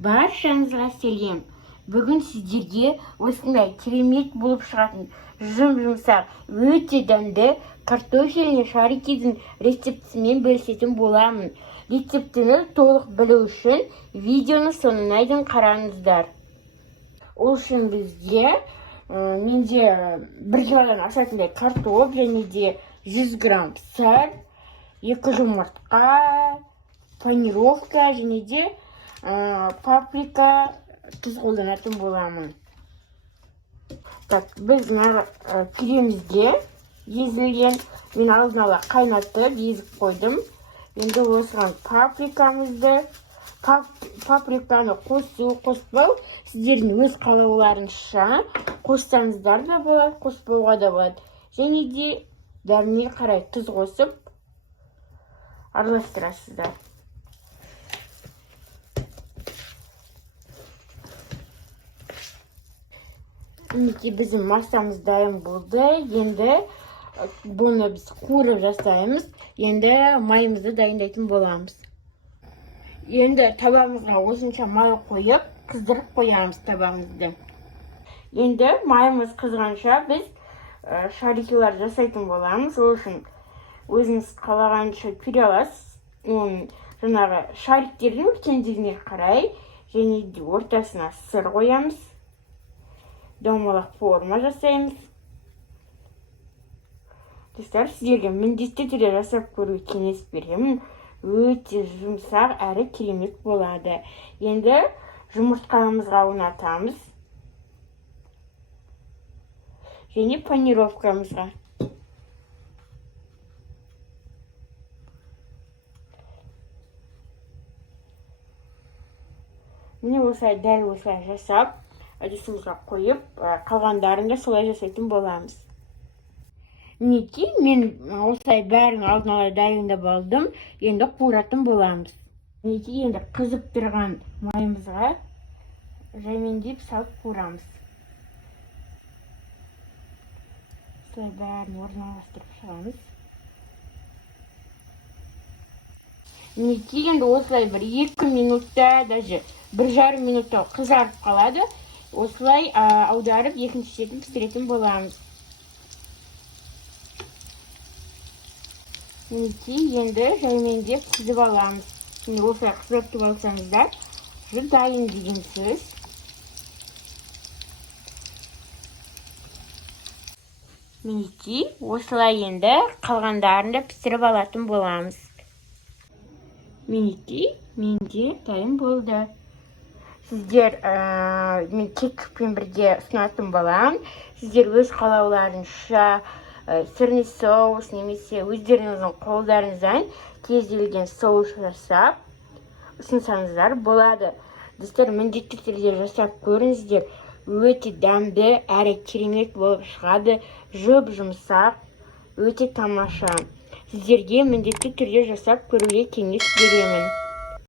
Баршаңызға сәлем. Бүгін сіздерге осындай керемет болып шығатын жұмсақ, өте дәмді картофельный шарикидің рецептісімен бөлісетін боламын. Рецептіні толық білу үшін видеоны соңына дейін қараңыздар. Ол үшін бізде менде 1 килодан асатындай картоп және де 100 грамм сәл, 2 жұмыртқа, панировка және де паприка, тұз қолданатын боламын. Біз кремізге езілген, мен алдын ала қайнатып, езіп қойдым. Енді осыған паприканы қосу, қоспау, сіздердің өз қалауларыңызша қоссаңыздар да болады, қоспауға да болады. Және де дәміне қарай тұз қосып араластырасыздар. Мінекей біздің массамыз дайын болды. Енді бұны біз қуырып жасаймыз. Енді майымызды дайындайтын боламыз. Енді табағымызға осынша май қойып, қыздырып қоямыз табағымызды. Енді майымыз қызғанша біз шарикилар жасайтын боламыз. Ол үшін өзіңіз қалағанша пюре аласыз. Жаңағы шариктердің үлкендігіне қарай және де ортасына сыр қоямыз. Домалақ форма жасаймыз. Достар, сіздерге міндетті түрде жасап көруге кеңес беремін. Өте жұмсақ әрі керемет болады. Енді жұмыртқамызға ойнатамыз. Және панировкамызға. Міне осылай, дәл осылай жасап, әдісімізге қойып, қалғандарын да солай жасайтын боламыз. Мінекей, мен осылай бәрін алдын ала дайындап алдым. Енді қуыратын боламыз. Мінекей, енді қызып тұрған майымызға жаймендеп салып қуырамыз. Осылай бәрін орналастырып шығамыз. Мінекей, енді осылай бір 2 минутта, даже 1,5 минутта қызарып қалады. Осылай аударып, екінші шетін пісіретін боламыз. Мінекей, енді жаймендеп қызып аламыз. Енді осылай қызартып алсаңыздар, дайын деген сөз. Мінекей, осылай енді қалғандарын да пісіріп алатын боламыз. Мінекей, менде дайын болды. Сіздер мен кекпен бірге ұсынатын боламын. Сіздер өз қалауларыңызша сырный соус немесе өздеріңіздің қолдарыңыздан кез келген соус жасап ұсынсаңыздар болады. Достар, міндетті түрде жасап көріңіздер. Өте дәмді әрі керемет болып шығады. Жұмсақ, өте тамаша. Сіздерге міндетті түрде жасап көруге кеңес беремін.